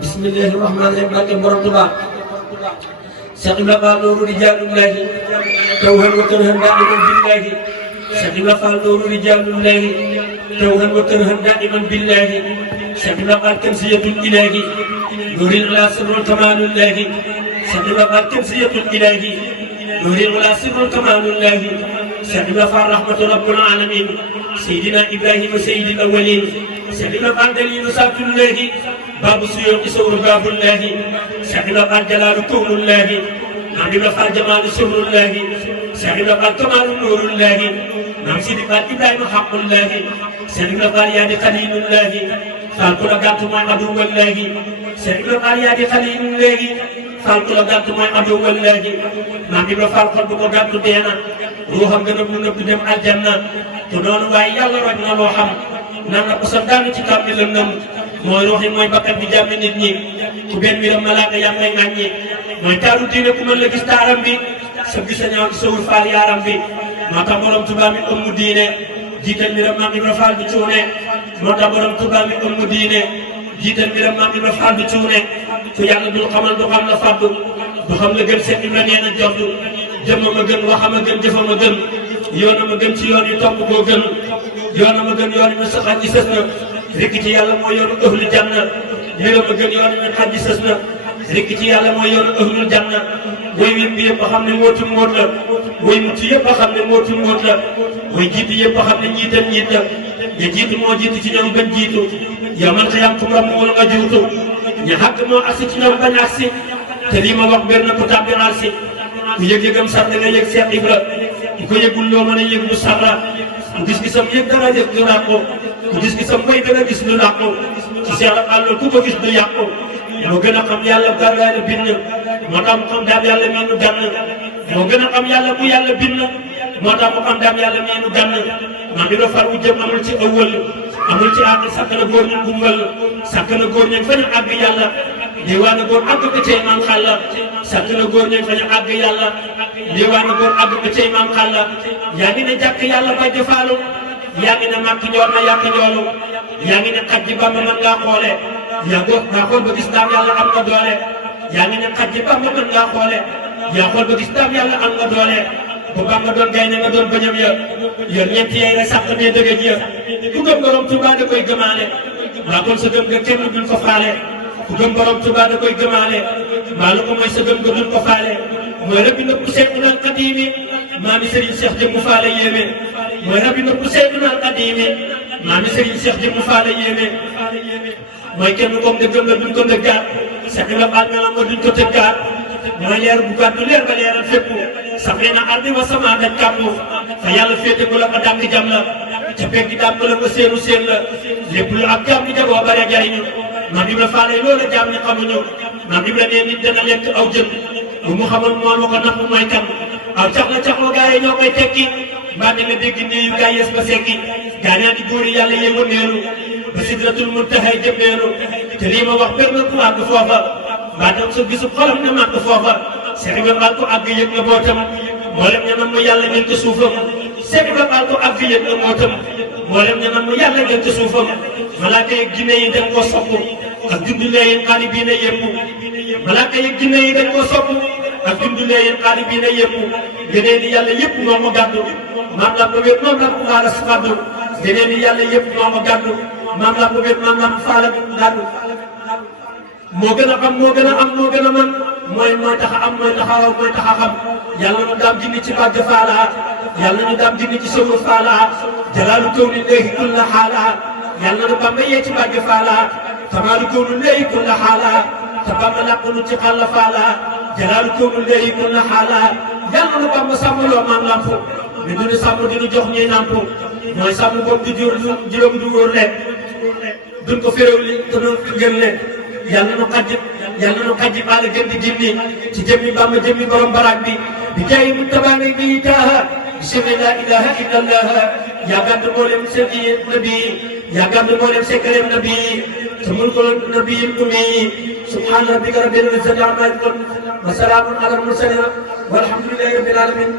bismillahi rahmaani rahim barke borom Tuubaa Cheikh Ibra Fall nooru rijaalullahi tawhan wa karhan daa'iman billahi Cheikh Ibra Fall nooru rijaalullahi tawhan wa karhan daa'iman billahi Cheikh Ibra Fall kanziyatul ilaahi nuuril alaa sirrul kamaalullahi Cheikh Ibra Fall kanziyatul ilaahi nuuril alaa sirrul kamaalullahi Cheikh Ibra Fall rahmatu rabbil aalamiin Seydina Ibrahima sayyidil awwaliin Cheikh Ibra Fall daliilu saatullahi baabu suyuuqi sawru baabullahi Cheikh Ibra Fall jalaalu kawnullahi Maam Ibra Fall jamaalu sirrullahi Cheikh Ibra Fall kamaalu nuurullahi Maam Sidi Fall Ibrahima haqqullahi Cheikh Ibra Fall yaa di xaliilullahi Fall ku la gàtt mooy aduwwallahi Cheikh Ibra Fall yaa di xaliilullahi Fall ku la gàtt mooy aduwwallahi Maam Ibra Fall xol bu ko gàtt deena ruuxam gën a mun a dem aljanna te noonu waaye yàlla roj na loo xam nan la ko sa daanu ci kàmmi lëndëm mooy ruuxi mooy bakkan bi jàmmi nit ñi ku benn mbiram malaaka yaa ngay ŋàññi mooy taaru diine ku mën la gis taaram bi sa gisa ñaaw di sawul faal yaaram bi moo tax borom Tuubaa mi ëmmu diine jiital mbiram Maam Ibra Fall bi cuune moo tax borom Tuubaa mi ëmmu diine jiital mbiram Maam Ibra Fall bi cuune ku yàlla dul xamal du xam la fàddu du xam la gën Seex Ibra nee na joddu jëmmam a gën waxam a gën jëfam a gën yoonam a gën ci yoon yi topp koo gën yoonam a gën yoon yi sa xaj ji sës na rikk ci yàlla mooy yoonu ëhlul janna mbiram a gën yoon yi xaj ji sës na rikk ci yàlla mooy yoonu ëhlul janna woy wi bi yëpp a xam ne mootu moot la woy mucc yëpp a xam ne mootu moot la woy jiitu yëpp a xam ne ñiital ñiit la ña jiitu moo jiitu ci ñoom bañ jiitu yow man xëyam kum ram wul nga juutu ña xàgg moo agsi ci ñoom bañ agsi te lii ma wax benn ku tàbbi agsi ku yëg-yëgam sar da nga yëg Cheikh Ibra ku ko yëgul loo mën a yëg lu sarra ku gis-gisam yëg dara yëg lu làqu ku gis-gisam mooy dana gis lu làqu ci Cheikh la àllal ku ko gis du yàqu moo gën a xam yàlla gargaa la bind moo tax mu xam daam yàlla mii nu gann moo gën a xam yàlla bu yàlla bind moo tax mu xam daam yàlla mii nu gann Maam Ibra Fall wu jëm amul ci ëwwal amul ci àgg sàkk na góor ñu gumbal sàkk na góor ñeen fañu àgg yàlla diwaana góor àgg ko cey maam xàlla sàkk na góor ñeen fañu àgg yàlla diwaana góor àgg ko cey maam xàlla yaa ngi ne jàkk yàlla bàjj faalu yaa ngi ne màkk njoor na yàq njoolu yaa ngi ne xaj ji Bamba mën ngaa xoole yaa xool ba gis daam yàlla am nga doole yaa ngi ne xaj ji Bamba mën ngaa xoole yaa xool ba gis daam yàlla am nga doole bu Bamba doon gaynde nga doon bëñam ya yor ñeenti yey rek sàq ne dëgëj ya ku gëm borom Tuubaa da koy gëmaale maa kon sa gëm nga kenn duñ ko faale ku gëm borom Tuubaa da koy gëmaale maa lu ko mooy sa gëm nga duñ ko faale mooy rabbi nëpp Seexul Xadiimi maami Serigne Cheikh jëmmu faale yéeme mooy rabbi nëpp Seexul Xadiimi maami Serigne Cheikh jëmmu faale yéeme mooy kenn koom de gëm la duñ ko dëggaat Cheikh Ibra Fall melam nga duñ ko tëggaat mooy leer bu gàddu leer ba leeral fépp safee na ardi wa sama daj kàmmu fa yàlla féete ko la ko dàmg jam la ca peggi dàmg la ko seenu seen la lépp lu ab jàmm di jagoo bare jariñu Maam Ibra Fall loolu jàmm ñi xamuñu Maam Ibra nee nit dana lekk aw jën bu mu xamoon moom ma ko napp mooy kan aw cax la cax la gaa yi ñoo koy tekki mbaa nga dégg nii yu gaa yees ba sekki gaa ñaa di góori yàlla yee wëndeelu ba sidratul muntaha jëmmeelu te lii ma wax ber na ku àgg foofa mbaa tam sa gisub xolam ne màgg foofa Cheikh Ibra Fall ko àgg yëg na bootam mboolem ñanam mu yàlla ngeen ko suufam Cheikh Ibra Fall ko àgg yëg na mootam mboolem ñanam mu yàlla ngeen ko suufam malaaka yeeg jinne yi dañ koo sopp ak jundulee yéen xaalibiina yëpp malaaka yeeg jinne yi dañ koo sopp ak jundulee yéen xaalibiina yëpp geneen ni yàlla yëpp moo ko gàddu maam la ko wér moom la ko faala su gàddu geneen ni yàlla yëpp moo ko gàddu maam la ko wér maam la ko faala gàddu moo gën a xam moo gën a am moo gën a mën mooy tax a am mooy tax a raw mooy tax a xam yàlla ñu daam jinni ci bàgg faala yàlla ñu daam jinni ci sëwu faala jalaalu kaw ni léegi kulla xaala yàlla na Bamba yee ci bàgg faala tamaalu kaw ni léegi kulla xaala te Bamba làqunu ci xàlla faala jalaalu kaw ni léegi kulla xaala yàlla na Bamba sàmmaloo maam lamp mi duñu sàmm dinu jox ñuy namp mooy sàmm boobu du juróom du wóor lekk duñ ko féréw li te doon gën lekk yàlla na xajji baale gën di jinni ci jëmmi Bamba jëmmi borom baraag bi jaay mu tabaange bi taaha bismi la ilaha illallah yaa gàdd mboolem sekki nabi yaa gàdd mboolem sekkareem nabi te mun ko nabiyin ummi subhaana rabbika rabbil izzati amma yasifun wa salaamun alal mursalin walhamdulillahi rabbil alamin